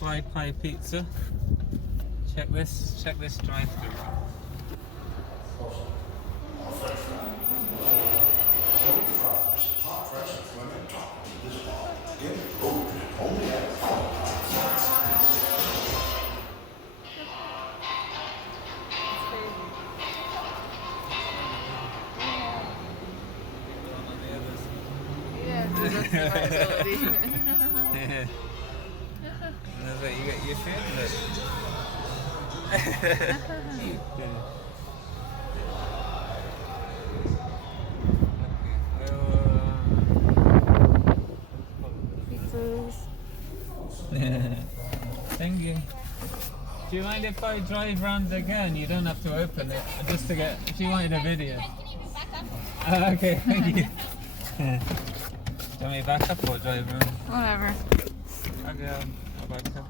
Pkwy pizza. Check this drive-through. Yeah. That's what you got your food. Thank you. Do you mind if I drive round again? You don't have to open it, just to get. If you wanted a video. Okay, thank you. Do you want me back up or drive around? Whatever. Okay, I'll back up.